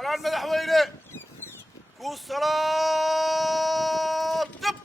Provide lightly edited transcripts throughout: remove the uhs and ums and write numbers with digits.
سلام مدحوينه والصلاة دب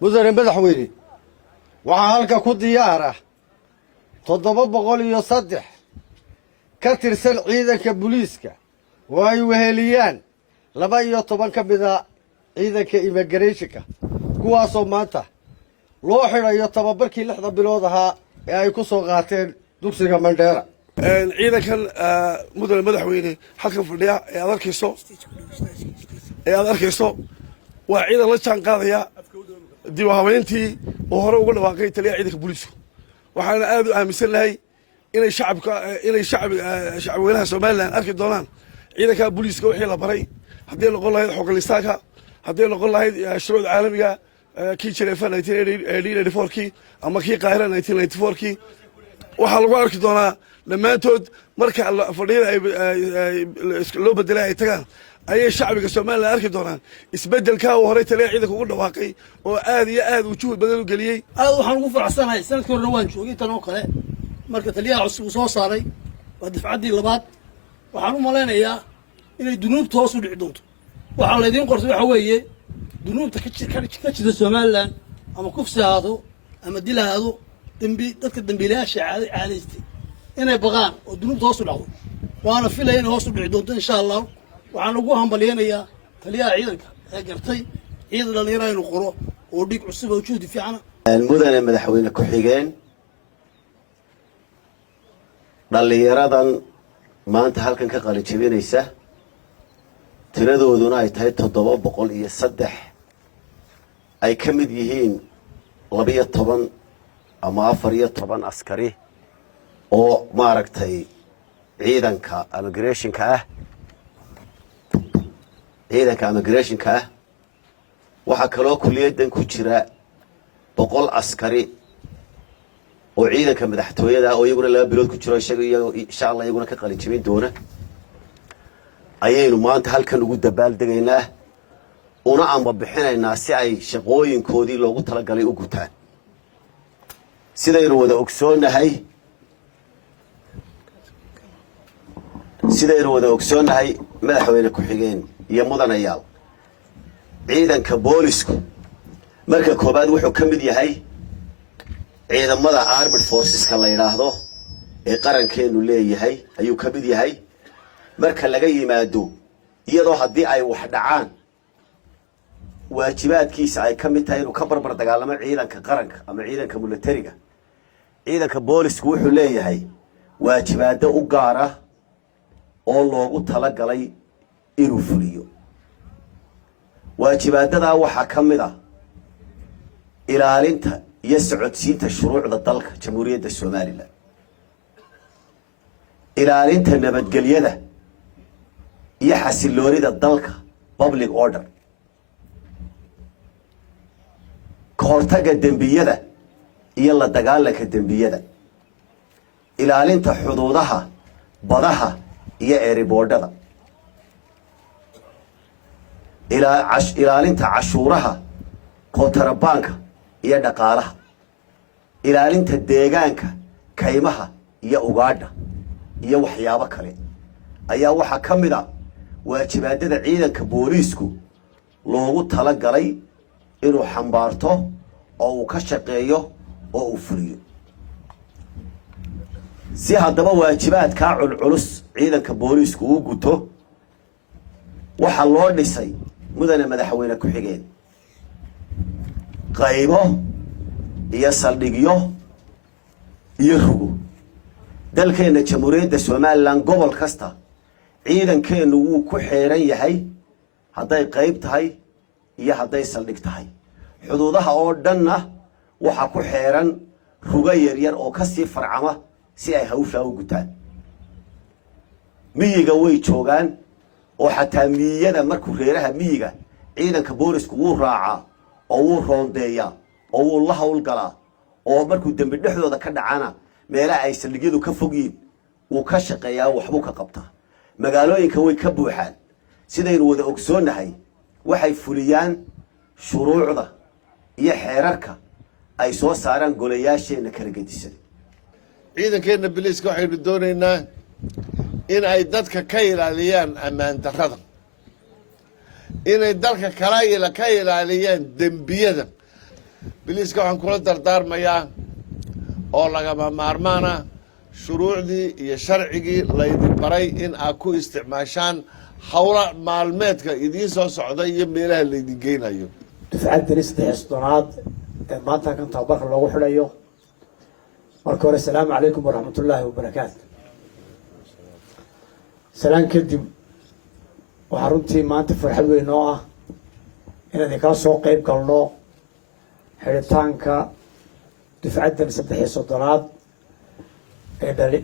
mudane madaxweyne waxaa halka ku diyaar ah 703 ka tirsan ciidanka booliiska oo ay weheliyaan 12 ka mid ah ciidanka immigration-ka kuwaasoo maanta loo xidhayo tababarkii 6 bilood ahaa ee ay ku soo qaateen dugsiga Mandheera. ciidankan mudane madaxweyne halkan fadhiya ee aad arkayso waa ciidan la jaan qaadaya dib u habeyntii oo hore uga dhawaaqay taliyaha ciidanka booliisku waxaana aad u aaminsanahay inay shacabweynaha Soomaaliland arki doonaan ciidanka booliiska wixii la baray haddii noqon lahayd xoogalistaanka haddii noqon lahayd shuruucda caalamiga kii Geneva 1984kii ama kii Qaahira 1994kii waxaa lagu arki doonaa dhammaantood marka fadhiyada loo bedelay ay tagaan ayay shacbiga Soomaaliland arki doonaan isbedelka uu hore taliyaha ciidanka ugu dhawaaqay oo aad iyo aad u juhud badan u geliyay. aad waxaan ugu faraxsanahay sanadkii hore waan joogay tan oo kale marka taliyaha cusub soo saaray waa dafcadii labaad waxaan u maleynayaa inay dunuubta hoos u dhici doonto waxa la idin qortay waxa weeye dunuubta ka jira Soomaaliland ama kufsi aado ama dil aado dadka dambiilayaasha caadaystay inay baqaan oo dunuubta hoos u dhacdo waana filayaa in hoos u dhici doonto insha Allah waxaan ugu hambalyeeynaya taliyaha ciidanka ee gartay ciidan dhalinyaro inuu qoro oo dhig cusub oo juhdi fiican mudane madaxweyne ku xigeen dhalinyaradan maanta halkan ka qalin jabinaysa tiradooduna ay tahay 703 ay ka mid yihiin 12 ama 14 askari oo maaragtay ciidanka immigration-ka ah waxaa kaloo kulliyadan ku jira 100 askari oo ciidanka madaxtooyada oo iyaguna 2 bilood ku jiro insha Allah iyaguna ka qalin jabin doona ayaynu maanta halkan ugu dabaaldegaynaa una amba bixinaynaa si ay shaqooyinkoodii loogu talagalay u gutaan sidaynu wada ogsoonnahay madaxweyne ku xigeen iyo mudanayaal ciidanka boolisku marka koobaad wuxuu ka mid yahay ciidamada armed forceska la yiraahdo ee qarankeenu leeyahay ayuu ka mid yahay marka laga yimaado iyadoo haddii ay wax dhacaan waajibaadkiisa ay ka mid tahay inuu ka barbar dagaalamo ciidanka qaranka ama ciidanka militariga ciidanka boolisku wuxuu leeyahay waajibaado u gaar ah oo loogu talagalay inuu fuliyo waajibaadadaa waxaa ka mid ah ilaalinta iyo socodsiinta shuruucda dalka jamhuuriyadda somalilan ilaalinta nabadgelyada iyo xasiloonida dalka public order ka hortagga dembiyada iyo la dagaalanka dembiyada ilaalinta xuduudaha badaha iyo eeriboodhada ilaalinta cashuuraha kontrabaanka iyo dhaqaalaha ilaalinta deegaanka kaymaha iyo ugaadha iyo waxyaabo kale ayaa waxaa ka mid ah waajibaadada ciidanka booliisku loogu talagalay inuu xambaarto oo uu ka shaqeeyo oo uu fuliyo si haddaba waajibaadkaa culculus ciidanka booliisku uu guto waxaa loo dhisay mudane madaxweyne ku-xigeen qaybo iyo saldhigyo iyo rugo dalkeenna jamhuuriyadda somalilan gobol kasta ciidankeennu wuu ku xeeran yahay hadday qayb tahay iyo hadday saldhig tahay xuduudaha oo dhanna waxaa ku xeeran rugo yaryar oo ka sii farcama si ay hawshaa u gutaan miyiga way joogaan oo xataa miyiyada markuu reeraha miyiga ciidanka boolisku wuu raacaa oo wuu roondeeyaa oo wuu la howlgalaa oo markuu dembi dhexdooda ka dhacana meelaha ay saldhigyadu ka fogyiin wuu ka shaqeeyaa waxbuu ka qabtaa magaalooyinka way ka buuxaan sidaynu wada ogsoonnahay waxay fuliyaan shuruucda iyo xeerarka ay soo saaraan golayaasheenna kala gedisan ciidankeenna biliiska waxaynu doonaynaa in ay dadka ka ilaaliyaan ammaan darrada inay dalka ka ilaaliyaan dembiyada biliiska waxaan kula dardaarmayaa oo lagama maarmaana shuruucdii iyo sharcigii laydin baray in aad ku isticmaashaan howla maalmeedka idiin soo socda iyo meelaha laydin geynayo dufcaddani 3 ee maanta kan tababarka loogu xidhayo marka hore asalaamu calaykum waraxmatullaahi wabarakaatu salaan kadib waxaa runtii maanta farxad weyn oo ah inaan idinkala soo qayb galno xidhitaanka dufcaddan 3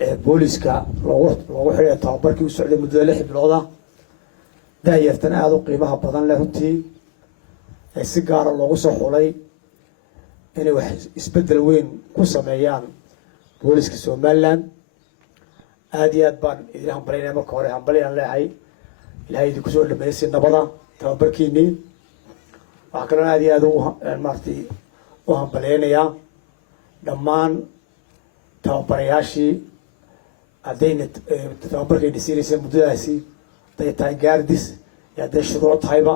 ee booliska loogu xidhayo tababarkii u socday muddada 6 bilooda daayartan aada u qiimaha badan leh runtii ee si gaara loogu soo xulay inay wax isbeddel weyn ku sameeyaan booliska somaliland aada iyo aad baan idin hambalyaynaya marka hore hambalyaan leehay ilahay idinku soo dhameeyay si nabada tababarkiinii waxaa kaloo aada iyo aada maaragtay u hambalyaynayaa dhammaan tababarayaashii haddayna tababarkayna siinaysay muddadaasi hadday tahay gaardis iyo hadday shuruuc tahayba